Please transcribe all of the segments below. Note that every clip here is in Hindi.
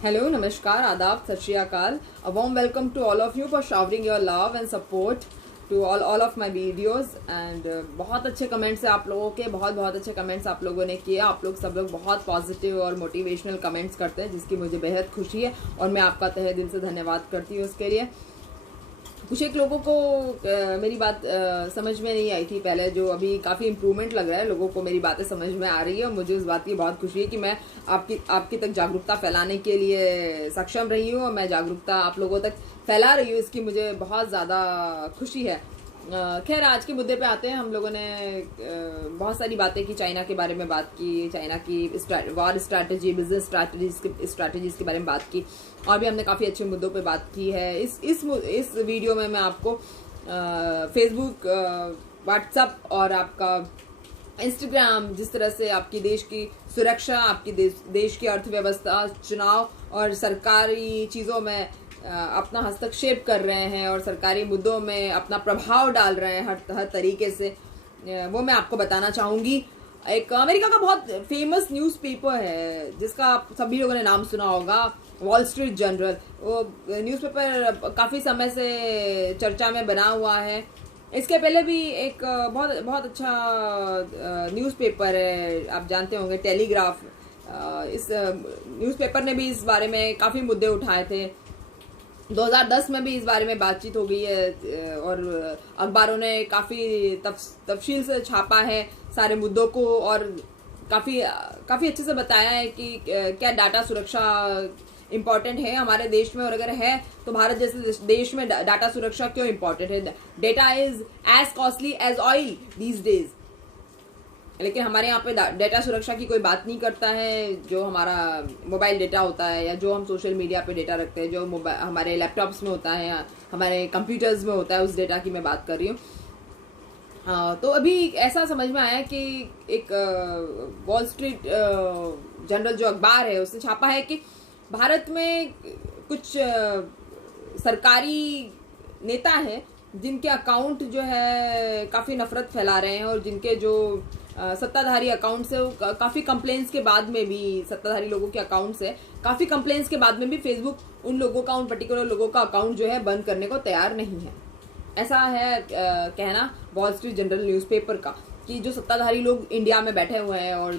Hello, Namaskar, Adab, Sat Shri Akal. A warm welcome to all of you for showering your love and support to all of my videos. And बहुत अच्छे कमेंट्स है आप लोगों के, बहुत अच्छे कमेंट्स आप लोगों ने किए। आप लोग सब लोग बहुत पॉजिटिव और मोटिवेशनल कमेंट्स करते हैं, जिसकी मुझे बेहद खुशी है और मैं आपका तहे दिल से धन्यवाद करती हूँ उसके लिए। कुछ एक लोगों को मेरी बात समझ में नहीं आई थी पहले, जो अभी काफ़ी इम्प्रूवमेंट लग रहा है, लोगों को मेरी बातें समझ में आ रही है और मुझे उस बात की बहुत खुशी है कि मैं आपकी तक जागरूकता फैलाने के लिए सक्षम रही हूँ और मैं जागरूकता आप लोगों तक फैला रही हूँ, इसकी मुझे बहुत ज़्यादा खुशी है। खैर, आज के मुद्दे पे आते हैं। हम लोगों ने बहुत सारी बातें की, चाइना के बारे में बात की, चाइना की वॉर स्ट्रैटेजी, बिजनेस स्ट्रैटेजीज के बारे में बात की, और भी हमने काफ़ी अच्छे मुद्दों पे बात की है। इस वीडियो में मैं आपको फेसबुक, व्हाट्सएप और आपका इंस्टाग्राम, जिस तरह से आपकी देश की सुरक्षा, आपकी देश की अर्थव्यवस्था, चुनाव और सरकारी चीज़ों में अपना हस्तक्षेप कर रहे हैं और सरकारी मुद्दों में अपना प्रभाव डाल रहे हैं हर तरीके से, वो मैं आपको बताना चाहूँगी। एक अमेरिका का बहुत फेमस न्यूज़पेपर है जिसका आप सभी लोगों ने नाम सुना होगा, वॉल स्ट्रीट जर्नल। वो न्यूज़पेपर काफ़ी समय से चर्चा में बना हुआ है। इसके पहले भी एक बहुत अच्छा न्यूज़पेपर है, आप जानते होंगे, टेलीग्राफ। इस न्यूज़पेपर ने भी इस बारे में काफ़ी मुद्दे उठाए थे। 2010 में भी इस बारे में बातचीत हो गई है और अखबारों ने काफ़ी तफसील से छापा है सारे मुद्दों को और काफ़ी अच्छे से बताया है कि क्या डाटा सुरक्षा इम्पॉर्टेंट है हमारे देश में, और अगर है तो भारत जैसे देश में डाटा सुरक्षा क्यों इम्पॉर्टेंट है। Data is as costly as oil these days, लेकिन हमारे यहाँ पे डेटा सुरक्षा की कोई बात नहीं करता है। जो हमारा मोबाइल डेटा होता है या जो हम सोशल मीडिया पे डेटा रखते हैं, जो हमारे लैपटॉप्स में होता है, हमारे कंप्यूटर्स में होता है, उस डेटा की मैं बात कर रही हूँ। तो अभी ऐसा समझ में आया कि एक वॉल स्ट्रीट जर्नल जो अखबार है, उसने छापा है कि भारत में कुछ सरकारी नेता हैं जिनके अकाउंट जो है काफ़ी नफरत फैला रहे हैं और जिनके जो सत्ताधारी अकाउंट्स है, वो काफ़ी कंप्लेंट्स के बाद में भी, सत्ताधारी लोगों के अकाउंट्स है, काफ़ी कंप्लेंट्स के बाद में भी फेसबुक उन लोगों का, उन पर्टिकुलर लोगों का अकाउंट जो है बंद करने को तैयार नहीं है। ऐसा है कहना वॉल स्ट्रीट जर्नल न्यूज़पेपर का कि जो सत्ताधारी लोग इंडिया में बैठे हुए हैं और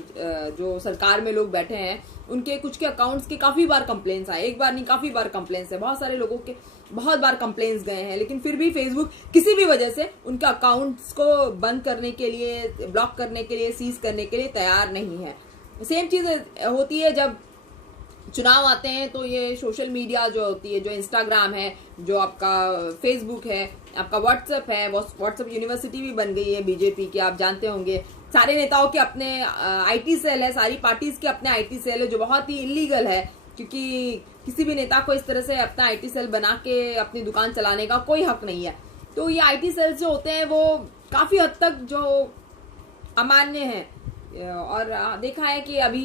जो सरकार में लोग बैठे हैं, उनके कुछ के अकाउंट्स के काफ़ी बार कंप्लेंट्स आए, एक बार नहीं काफ़ी बार कंप्लेंट्स है, बहुत सारे लोगों के बहुत बार कंप्लेंट्स गए हैं, लेकिन फिर भी फेसबुक किसी भी वजह से उनके अकाउंट्स को बंद करने के लिए, ब्लॉक करने के लिए, सीज करने के लिए तैयार नहीं है। सेम चीज़ होती है जब चुनाव आते हैं, तो ये सोशल मीडिया जो होती है, जो इंस्टाग्राम है, जो आपका फेसबुक है, आपका व्हाट्सएप है, व्हाट्सएप यूनिवर्सिटी भी बन गई है बीजेपी की, आप जानते होंगे। सारे नेताओं के अपने आईटी सेल है, सारी पार्टीज के अपने आईटी सेल है, जो बहुत ही इलीगल है, क्योंकि किसी भी नेता को इस तरह से अपना आईटी सेल बना के अपनी दुकान चलाने का कोई हक नहीं है। तो ये आईटी सेल जो होते हैं वो काफ़ी हद तक जो अमान्य है, और देखा है कि अभी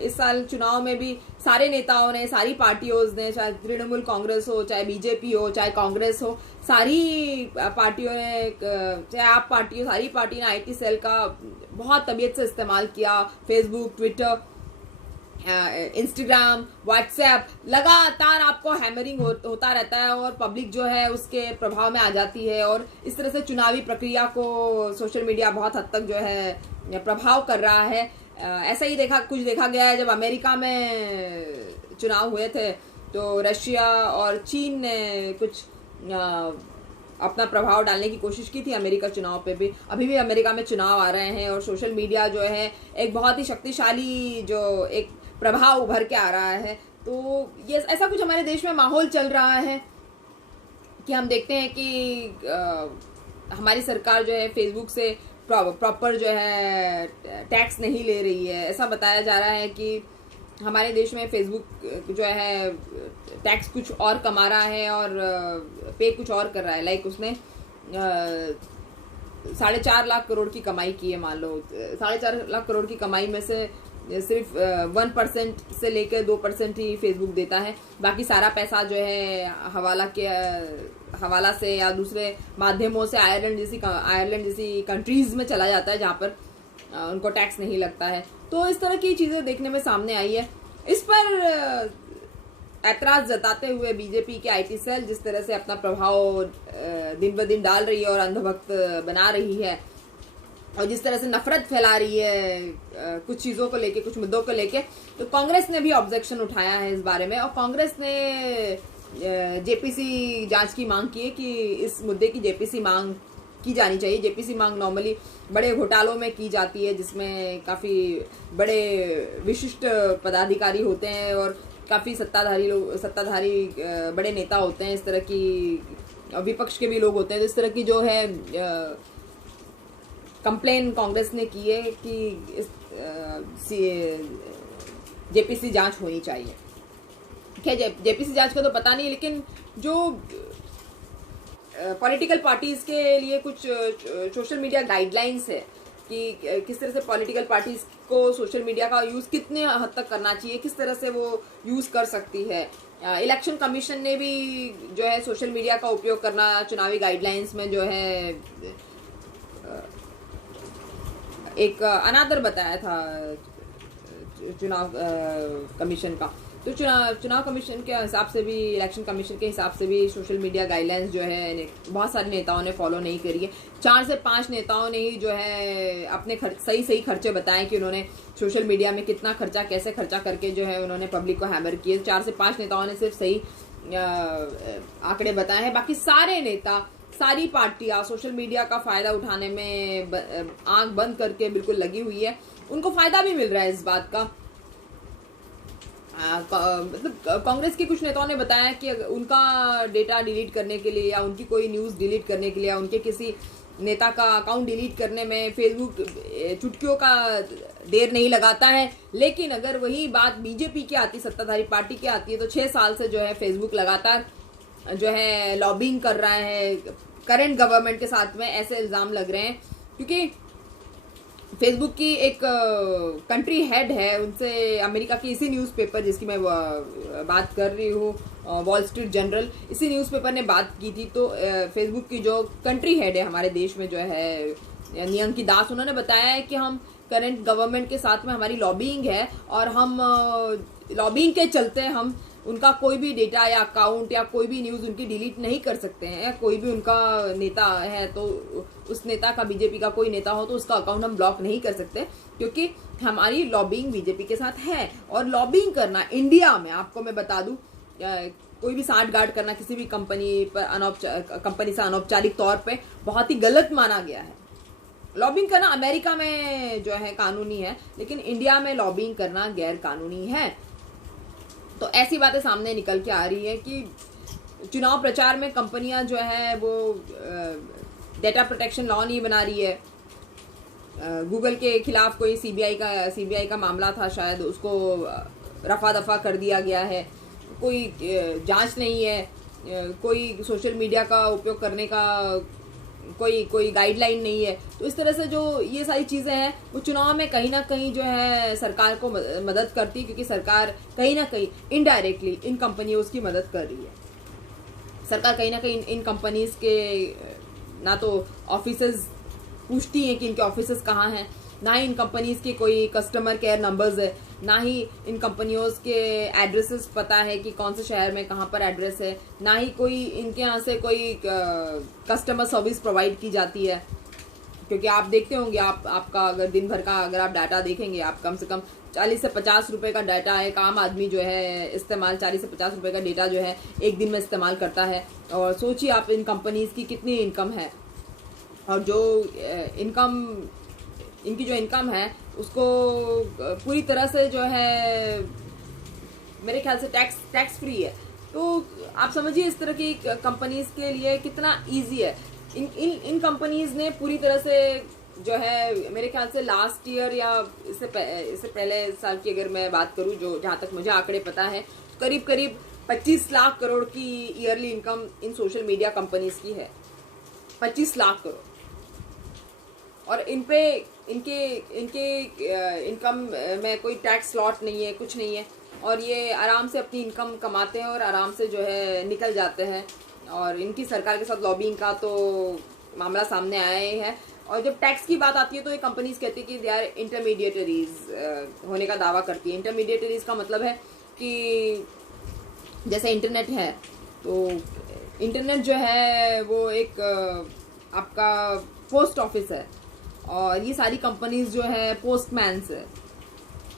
इस साल चुनाव में भी सारे नेताओं ने, सारी पार्टियों ने, चाहे तृणमूल कांग्रेस हो, चाहे बीजेपी हो, चाहे कांग्रेस हो, सारी पार्टियों ने, चाहे आप पार्टी हो, सारी पार्टी ने आईटी सेल का बहुत तबीयत से इस्तेमाल किया। फेसबुक, ट्विटर, इंस्टाग्राम, व्हाट्सएप, लगातार आपको हैमरिंग होता रहता है और पब्लिक जो है उसके प्रभाव में आ जाती है, और इस तरह से चुनावी प्रक्रिया को सोशल मीडिया बहुत हद तक जो है प्रभाव कर रहा है। ऐसा ही कुछ देखा गया है जब अमेरिका में चुनाव हुए थे, तो रशिया और चीन ने कुछ अपना प्रभाव डालने की कोशिश की थी अमेरिका चुनाव पे भी। अभी भी अमेरिका में चुनाव आ रहे हैं और सोशल मीडिया जो है एक बहुत ही शक्तिशाली जो एक प्रभाव उभर के आ रहा है। तो ये ऐसा कुछ हमारे देश में माहौल चल रहा है कि हम देखते हैं कि हमारी सरकार जो है फेसबुक से प्रॉपर जो है टैक्स नहीं ले रही है। ऐसा बताया जा रहा है कि हमारे देश में फेसबुक जो है टैक्स कुछ और कमा रहा है और पे कुछ और कर रहा है। लाइक उसने 4.5 लाख करोड़ की कमाई की है, मान लो 4.5 लाख करोड़ की कमाई में से सिर्फ 1% से लेकर 2% ही फेसबुक देता है। बाकी सारा पैसा जो है हवाला से या दूसरे माध्यमों से आयरलैंड जैसी कंट्रीज में चला जाता है, जहाँ पर उनको टैक्स नहीं लगता है। तो इस तरह की चीज़ें देखने में सामने आई है। इस पर ऐतराज जताते हुए बीजेपी के आईटी सेल जिस तरह से अपना प्रभाव दिन ब दिन डाल रही है और अंधभक्त बना रही है और जिस तरह से नफरत फैला रही है कुछ चीज़ों को लेके, कुछ मुद्दों को लेके, तो कांग्रेस ने भी ऑब्जेक्शन उठाया है इस बारे में और कांग्रेस ने जेपीसी जांच की मांग की है कि इस मुद्दे की जेपीसी मांग की जानी चाहिए। जेपीसी मांग नॉर्मली बड़े घोटालों में की जाती है जिसमें काफ़ी बड़े विशिष्ट पदाधिकारी होते हैं और काफ़ी सत्ताधारी बड़े नेता होते हैं, इस तरह की विपक्ष के भी लोग होते हैं। तो इस तरह की जो है कंप्लेन कांग्रेस ने की है कि इस जेपीसी जांच होनी चाहिए। खैर जेपीसी जांच का तो पता नहीं, लेकिन जो पॉलिटिकल पार्टीज के लिए कुछ सोशल मीडिया गाइडलाइंस है कि किस तरह से पॉलिटिकल पार्टीज को सोशल मीडिया का यूज़ कितने हद तक करना चाहिए, किस तरह से वो यूज़ कर सकती है। इलेक्शन कमीशन ने भी जो है सोशल मीडिया का उपयोग करना चुनावी गाइडलाइंस में जो है एक अनादर बताया था चुनाव कमीशन का। तो चुनाव कमीशन के हिसाब से भी, इलेक्शन कमीशन के हिसाब से भी सोशल मीडिया गाइडलाइंस जो है बहुत सारे नेताओं ने फॉलो नहीं करी है। 4 से 5 नेताओं ने ही जो है अपने सही खर्चे बताए कि उन्होंने सोशल मीडिया में कितना खर्चा, कैसे खर्चा करके जो है उन्होंने पब्लिक को हैमर किए। 4 से 5 नेताओं ने सिर्फ सही आंकड़े बताए हैं। बाकी सारे नेता, सारी पार्टियां सोशल मीडिया का फायदा उठाने में आंख बंद करके बिल्कुल लगी हुई है। उनको फायदा भी मिल रहा है इस बात का। मतलब कांग्रेस के कुछ नेताओं ने बताया कि उनका डेटा डिलीट करने के लिए या उनकी कोई न्यूज़ डिलीट करने के लिए या उनके किसी नेता का अकाउंट डिलीट करने में फेसबुक चुटकियों का देर नहीं लगाता है। लेकिन अगर वही बात बीजेपी की आती, सत्ताधारी पार्टी की आती है, तो 6 साल से जो है फेसबुक लगातार जो है लॉबिंग कर रहा है करंट गवर्नमेंट के साथ में, ऐसे इल्ज़ाम लग रहे हैं। क्योंकि फेसबुक की एक कंट्री हेड है, उनसे अमेरिका की इसी न्यूज़पेपर जिसकी मैं बात कर रही हूँ, वॉल स्ट्रीट जर्नल, इसी न्यूज़पेपर ने बात की थी। तो फेसबुक की जो कंट्री हेड है हमारे देश में जो है नियंकी दास, उन्होंने बताया है कि हम करंट गवर्नमेंट के साथ में हमारी लॉबिंग है और हम लॉबिंग के चलते हम उनका कोई भी डेटा या अकाउंट या कोई भी न्यूज़ उनकी डिलीट नहीं कर सकते हैं। कोई भी उनका नेता है तो उस नेता का, बीजेपी का कोई नेता हो तो उसका अकाउंट हम ब्लॉक नहीं कर सकते, क्योंकि हमारी लॉबिंग बीजेपी के साथ है। और लॉबिंग करना इंडिया में, आपको मैं बता दूं, कोई भी सांठगांठ करना किसी भी कंपनी से अनौपचारिक तौर पे बहुत ही गलत माना गया है। लॉबिंग करना अमेरिका में जो है कानूनी है, लेकिन इंडिया में लॉबिंग करना गैर कानूनी है। तो ऐसी बातें सामने निकल के आ रही है कि चुनाव प्रचार में कंपनियां जो है वो डेटा प्रोटेक्शन लॉ नहीं बना रही है। गूगल के खिलाफ कोई सीबीआई का मामला था, शायद उसको रफा दफा कर दिया गया है। कोई जांच नहीं है, कोई सोशल मीडिया का उपयोग करने का कोई गाइडलाइन नहीं है। तो इस तरह से जो ये सारी चीज़ें हैं वो चुनाव में कहीं ना कहीं जो है सरकार को मदद करती है, क्योंकि सरकार कहीं ना कहीं इनडायरेक्टली इन कंपनियों की मदद कर रही है। सरकार कहीं ना कहीं इन कंपनीज के ना तो ऑफिसेज पूछती हैं कि इनके ऑफिसेज कहाँ हैं, ना ही इन कंपनीज के कोई कस्टमर केयर नंबर्स है, ना ही इन कंपनियों के एड्रेसेस पता है कि कौन से शहर में कहाँ पर एड्रेस है, ना ही कोई इनके यहाँ से कोई कस्टमर सर्विस प्रोवाइड की जाती है। क्योंकि आप देखते होंगे, आपका अगर दिन भर का अगर आप डाटा देखेंगे, आप कम से कम 40 से 50 रुपए का डाटा है, एक आम आदमी जो है इस्तेमाल 40 से 50 रुपए का डेटा जो है एक दिन में इस्तेमाल करता है। और सोचिए आप इन कंपनीज की कितनी इनकम है, और जो इनकी जो इनकम है उसको पूरी तरह से जो है मेरे ख्याल से टैक्स फ्री है। तो आप समझिए इस तरह की कंपनीज के लिए कितना इजी है। इन कंपनीज ने पूरी तरह से जो है मेरे ख्याल से लास्ट ईयर या इससे पहले साल की अगर मैं बात करूं, जो जहां तक मुझे आंकड़े पता है, करीब 25 लाख करोड़ की yearly income in social media companies की है। 25 लाख करोड़। और इनके इनकम में कोई टैक्स स्लॉट नहीं है, कुछ नहीं है, और ये आराम से अपनी इनकम कमाते हैं और आराम से जो है निकल जाते हैं। और इनकी सरकार के साथ लॉबिंग का तो मामला सामने आया ही है। और जब टैक्स की बात आती है तो ये कंपनीज कहती है कि दे आर इंटरमीडिएटरीज होने का दावा करती है। इंटरमीडिएटरीज का मतलब है कि जैसे इंटरनेट है, तो इंटरनेट जो है वो एक आपका पोस्ट ऑफिस है, और ये सारी कंपनीज जो है पोस्टमैन्स है,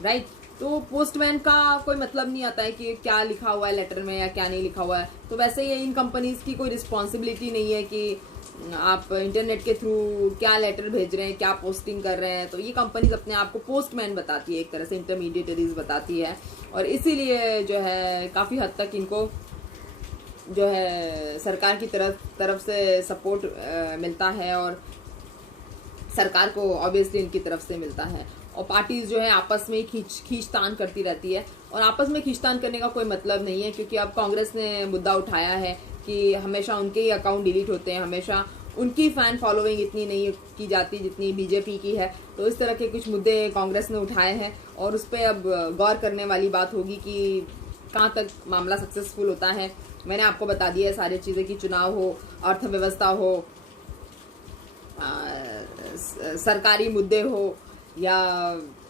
राइट। तो पोस्टमैन का कोई मतलब नहीं आता है कि क्या लिखा हुआ है लेटर में या क्या नहीं लिखा हुआ है। तो वैसे ही इन कंपनीज की कोई रिस्पॉन्सिबिलिटी नहीं है कि आप इंटरनेट के थ्रू क्या लेटर भेज रहे हैं, क्या पोस्टिंग कर रहे हैं। तो ये कंपनीज अपने आप को पोस्टमैन बताती है, एक तरह से इंटरमीडिएटरीज बताती है, और इसीलिए जो है काफ़ी हद तक इनको जो है सरकार की तरफ से सपोर्ट मिलता है, और सरकार को ऑब्वियसली इनकी तरफ से मिलता है। और पार्टीज जो है आपस में खींचतान करती रहती है, और आपस में खींचतान करने का कोई मतलब नहीं है, क्योंकि अब कांग्रेस ने मुद्दा उठाया है कि हमेशा उनके ही अकाउंट डिलीट होते हैं, हमेशा उनकी फैन फॉलोइंग इतनी नहीं की जाती जितनी बीजेपी की है। तो इस तरह के कुछ मुद्दे कांग्रेस ने उठाए हैं, और उस पर अब गौर करने वाली बात होगी कि कहाँ तक मामला सक्सेसफुल होता है। मैंने आपको बता दिया है सारी चीज़ें कि चुनाव हो, अर्थव्यवस्था हो, सरकारी मुद्दे हो, या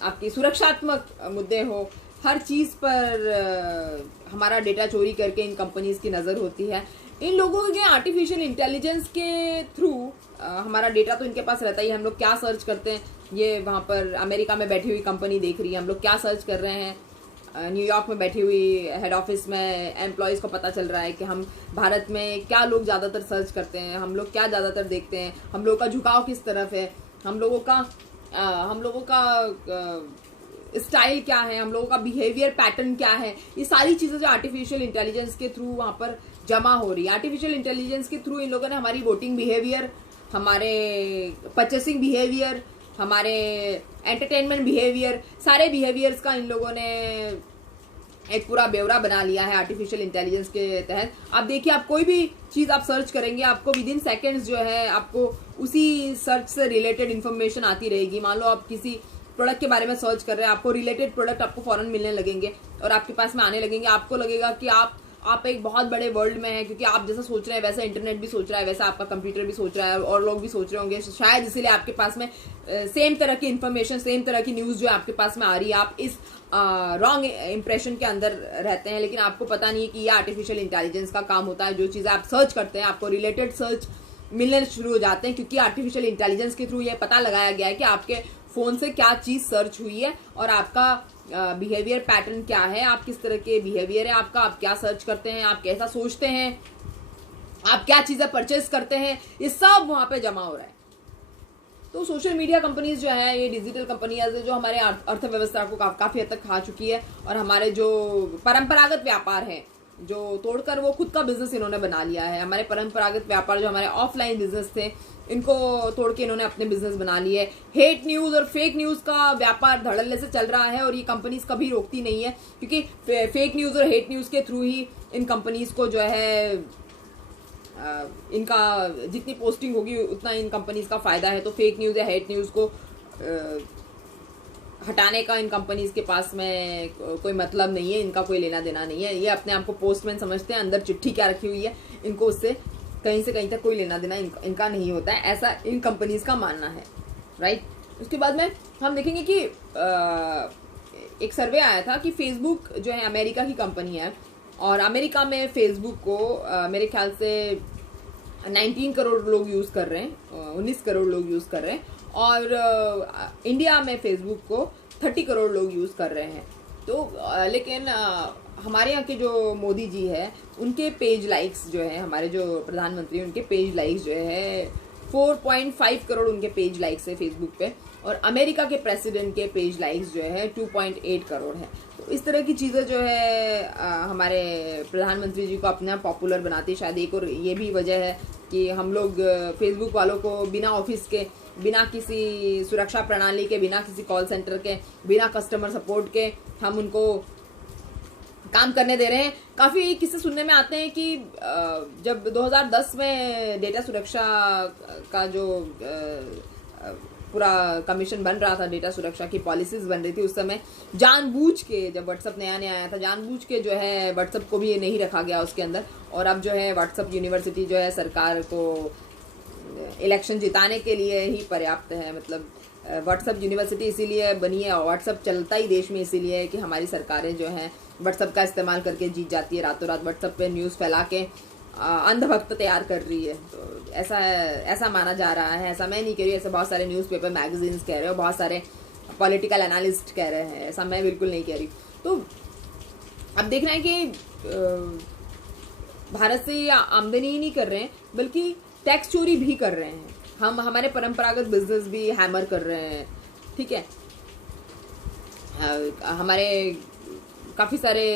आपकी सुरक्षात्मक मुद्दे हो, हर चीज़ पर हमारा डेटा चोरी करके इन कंपनीज की नज़र होती है। इन लोगों के आर्टिफिशियल इंटेलिजेंस के थ्रू हमारा डेटा तो इनके पास रहता ही है। हम लोग क्या सर्च करते हैं, ये वहाँ पर अमेरिका में बैठी हुई कंपनी देख रही है, हम लोग क्या सर्च कर रहे हैं, न्यूयॉर्क में बैठी हुई हेड ऑफिस में एम्प्लॉयज़ को पता चल रहा है कि हम भारत में क्या लोग ज़्यादातर सर्च करते हैं, हम लोग क्या ज़्यादातर देखते हैं, हम लोगों का झुकाव किस तरफ है, हम लोगों का स्टाइल क्या है, हम लोगों का बिहेवियर पैटर्न क्या है। ये सारी चीज़ें जो आर्टिफिशियल इंटेलिजेंस के थ्रू वहाँ पर जमा हो रही है। आर्टिफिशियल इंटेलिजेंस के थ्रू इन लोगों ने हमारी वोटिंग बिहेवियर, हमारे परचेसिंग बिहेवियर, हमारे एंटरटेनमेंट बिहेवियर, सारे बिहेवियर्स का इन लोगों ने एक पूरा ब्यौरा बना लिया है आर्टिफिशियल इंटेलिजेंस के तहत। आप देखिए, आप कोई भी चीज़ आप सर्च करेंगे, आपको विद इन सेकेंड्स जो है आपको उसी सर्च से रिलेटेड इन्फॉर्मेशन आती रहेगी। मान लो आप किसी प्रोडक्ट के बारे में सर्च कर रहे हैं, आपको रिलेटेड प्रोडक्ट आपको फौरन मिलने लगेंगे और आपके पास में आने लगेंगे। आपको लगेगा कि आप एक बहुत बड़े वर्ल्ड में हैं, क्योंकि आप जैसा सोच रहे हैं वैसा इंटरनेट भी सोच रहा है, वैसा आपका कंप्यूटर भी सोच रहा है, और लोग भी सोच रहे होंगे शायद, इसीलिए आपके पास में सेम तरह की इन्फॉर्मेशन, सेम तरह की न्यूज़ जो है आपके पास में आ रही है। आप इस रॉन्ग इंप्रेशन के अंदर रहते हैं, लेकिन आपको पता नहीं है कि ये आर्टिफिशियल इंटेलिजेंस का काम होता है। जो चीज़ें आप सर्च करते हैं आपको रिलेटेड सर्च मिलने शुरू हो जाते हैं, क्योंकि आर्टिफिशियल इंटेलिजेंस के थ्रू ये पता लगाया गया है कि आपके फ़ोन से क्या चीज़ सर्च हुई है, और आपका बिहेवियर पैटर्न क्या है, आप किस तरह के बिहेवियर है आपका, आप क्या सर्च करते हैं, आप कैसा सोचते हैं, आप क्या चीज़ें परचेस करते हैं, ये सब वहाँ पे जमा हो रहा है। तो सोशल मीडिया कंपनीज जो है, ये डिजिटल कंपनियां जो हमारे अर्थव्यवस्था को काफ़ी हद तक खा चुकी है, और हमारे जो परंपरागत व्यापार है जो तोड़कर वो खुद का बिजनेस इन्होंने बना लिया है। हमारे परंपरागत व्यापार जो हमारे ऑफलाइन बिजनेस थे, इनको तोड़ के इन्होंने अपने बिजनेस बना लिए। हेट न्यूज़ और फेक न्यूज़ का व्यापार धड़ल्ले से चल रहा है, और ये कंपनीज कभी रोकती नहीं है, क्योंकि फेक न्यूज़ और हेट न्यूज़ के थ्रू ही इन कंपनीज को जो है इनका जितनी पोस्टिंग होगी उतना इन कंपनीज का फ़ायदा है। तो फेक न्यूज़ या हेट न्यूज़ को हटाने का इन कंपनीज के पास में कोई मतलब नहीं है, इनका कोई लेना देना नहीं है। ये अपने आप को पोस्टमैन समझते हैं, अंदर चिट्ठी क्या रखी हुई है इनको उससे कहीं से कहीं तक कोई लेना देना इनका नहीं होता है, ऐसा इन कंपनीज का मानना है, राइट। उसके बाद में हम देखेंगे कि एक सर्वे आया था कि फेसबुक जो है अमेरिका की कंपनी है, और अमेरिका में फेसबुक को मेरे ख्याल से 19 करोड़ लोग यूज़ कर रहे हैं, 19 करोड़ लोग यूज़ कर रहे हैं, और इंडिया में फेसबुक को 30 करोड़ लोग यूज़ कर रहे हैं। तो लेकिन हमारे यहाँ के जो मोदी जी है, उनके पेज लाइक्स जो है, हमारे जो प्रधानमंत्री उनके पेज लाइक्स जो है 4.5 करोड़ उनके पेज लाइक्स है फेसबुक पे, और अमेरिका के प्रेसिडेंट के पेज लाइक्स जो है 2.8 करोड़ है। तो इस तरह की चीज़ें जो है हमारे प्रधानमंत्री जी को अपना पॉपुलर बनाती है। शायद एक और ये भी वजह है कि हम लोग फेसबुक वालों को बिना ऑफिस के, बिना किसी सुरक्षा प्रणाली के, बिना किसी कॉल सेंटर के, बिना कस्टमर सपोर्ट के हम उनको काम करने दे रहे हैं। काफ़ी किस्से सुनने में आते हैं कि जब 2010 में डेटा सुरक्षा का जो पूरा कमीशन बन रहा था, डेटा सुरक्षा की पॉलिसीज बन रही थी, उस समय जानबूझ के, जब व्हाट्सअप नया नया आया था, जानबूझ के जो है व्हाट्सअप को भी ये नहीं रखा गया उसके अंदर। और अब जो है व्हाट्सअप यूनिवर्सिटी जो है सरकार को इलेक्शन जिताने के लिए ही पर्याप्त है। मतलब व्हाट्सअप यूनिवर्सिटी इसीलिए बनी है, व्हाट्सअप चलता ही देश में इसीलिए है कि हमारी सरकारें जो हैं व्हाट्सएप का इस्तेमाल करके जीत जाती है रातों रात, व्हाट्सएप पे न्यूज़ फैला के अंधभक्त तैयार कर रही है। तो ऐसा माना जा रहा है, ऐसा मैं नहीं कह रही, ऐसे बहुत सारे न्यूज़पेपर मैगजीन्स कह रहे हो, बहुत सारे पॉलिटिकल एनालिस्ट कह रहे हैं, ऐसा मैं बिल्कुल नहीं कह रही। तो अब देखना है कि भारत से ये आमदनी ही नहीं कर रहे हैं बल्कि टैक्स चोरी भी कर रहे हैं। हम हमारे परंपरागत बिजनेस भी हैमर कर रहे हैं, ठीक है। हमारे काफ़ी सारे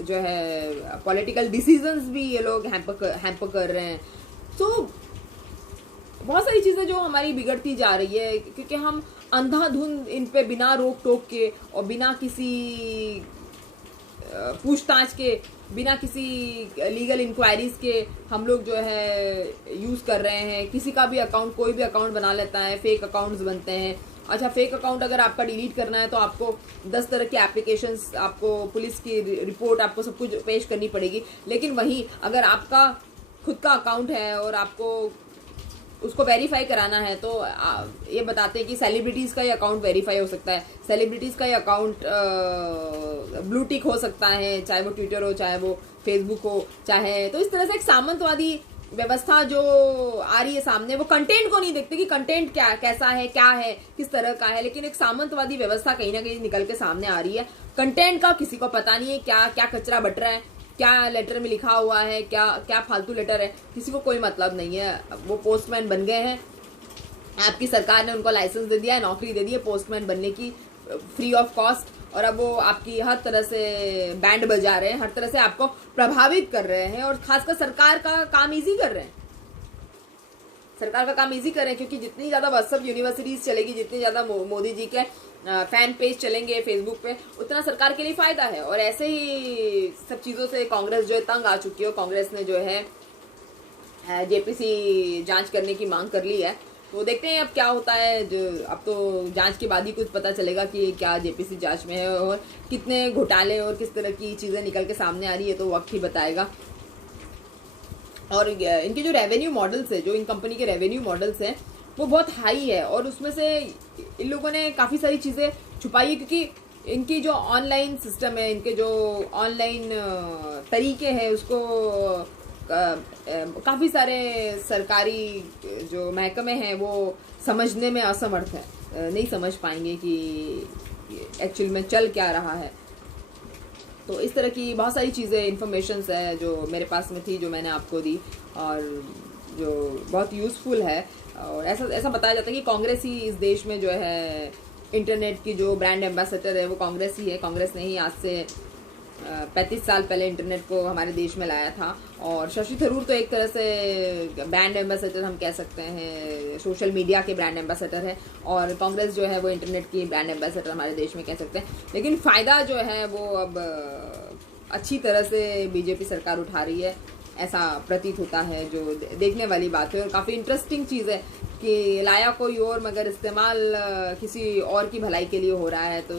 जो है पॉलिटिकल डिसीजंस भी ये लोग हैम्पर कर रहे हैं। तो बहुत सारी चीज़ें जो हमारी बिगड़ती जा रही है क्योंकि हम अंधाधुंध इन पे बिना रोक टोक के और बिना किसी पूछताछ के, बिना किसी लीगल इंक्वायरीज के हम लोग जो है यूज़ कर रहे हैं। किसी का भी अकाउंट, कोई भी अकाउंट बना लेता है, फेक अकाउंट्स बनते हैं। अच्छा, फेक अकाउंट अगर आपका डिलीट करना है तो आपको 10 तरह के एप्लीकेशंस, आपको पुलिस की रिपोर्ट, आपको सब कुछ पेश करनी पड़ेगी। लेकिन वहीं अगर आपका खुद का अकाउंट है और आपको उसको वेरीफाई कराना है तो ये बताते हैं कि सेलिब्रिटीज़ का ये अकाउंट वेरीफाई हो सकता है, सेलिब्रिटीज़ का ये अकाउंट ब्लू टिक हो सकता है, चाहे वो ट्विटर हो, चाहे वो फेसबुक हो, चाहे। तो इस तरह से एक सामंतवादी व्यवस्था जो आ रही है सामने, वो कंटेंट को नहीं देखते कि कंटेंट कैसा है, क्या है, किस तरह का है, लेकिन एक सामंतवादी व्यवस्था कहीं ना कहीं निकल के सामने आ रही है। कंटेंट का किसी को पता नहीं है, क्या क्या कचरा बट रहा है, क्या लेटर में लिखा हुआ है, क्या क्या फालतू लेटर है, किसी को कोई मतलब नहीं है। वो पोस्टमैन बन गए हैं, आपकी सरकार ने उनको लाइसेंस दे दिया है, नौकरी दे दी है पोस्टमैन बनने की फ्री ऑफ कॉस्ट, और अब वो आपकी हर तरह से बैंड बजा रहे हैं, हर तरह से आपको प्रभावित कर रहे हैं और खासकर सरकार का काम इजी कर रहे हैं। सरकार का काम इजी कर रहे हैं क्योंकि जितनी ज़्यादा व्हाट्सएप यूनिवर्सिटीज़ चलेगी, जितनी ज़्यादा मोदी जी के फैन पेज चलेंगे फेसबुक पे, उतना सरकार के लिए फ़ायदा है। और ऐसे ही सब चीज़ों से कांग्रेस जो है तंग आ चुकी है। कांग्रेस ने जो है जेपीसी जांच करने की मांग कर ली है। तो देखते हैं अब क्या होता है। जो अब तो जांच के बाद ही कुछ पता चलेगा कि क्या जेपीसी जांच में है और कितने घोटाले और किस तरह की चीज़ें निकल के सामने आ रही है, तो वक्त ही बताएगा। और इनके जो रेवेन्यू मॉडल्स है, जो इन कंपनी के रेवेन्यू मॉडल्स हैं, वो बहुत हाई है और उसमें से इन लोगों ने काफ़ी सारी चीज़ें छुपाई है क्योंकि इनकी जो ऑनलाइन सिस्टम है, इनके जो ऑनलाइन तरीके हैं, उसको काफ़ी सारे सरकारी जो महकमे हैं वो समझने में असमर्थ है, नहीं समझ पाएंगे कि एक्चुअल में चल क्या रहा है। तो इस तरह की बहुत सारी चीज़ें, इन्फॉर्मेशंस है जो मेरे पास में थी, जो मैंने आपको दी और जो बहुत यूज़फुल है। और ऐसा बताया जाता है कि कांग्रेस ही इस देश में जो है इंटरनेट की जो ब्रांड एम्बेसडर है वो कांग्रेस ही है। कांग्रेस ने ही आज से 35 साल पहले इंटरनेट को हमारे देश में लाया था। और शशि थरूर तो एक तरह से ब्रांड एम्बेसडर हम कह सकते हैं, सोशल मीडिया के ब्रांड एम्बेसडर है, और कांग्रेस जो है वो इंटरनेट की ब्रांड एम्बेसडर हमारे देश में कह सकते हैं। लेकिन फ़ायदा जो है वो अब अच्छी तरह से बीजेपी सरकार उठा रही है, ऐसा प्रतीत होता है, जो देखने वाली बात है। और काफ़ी इंटरेस्टिंग चीज़ है कि लाया कोई और मगर इस्तेमाल किसी और की भलाई के लिए हो रहा है। तो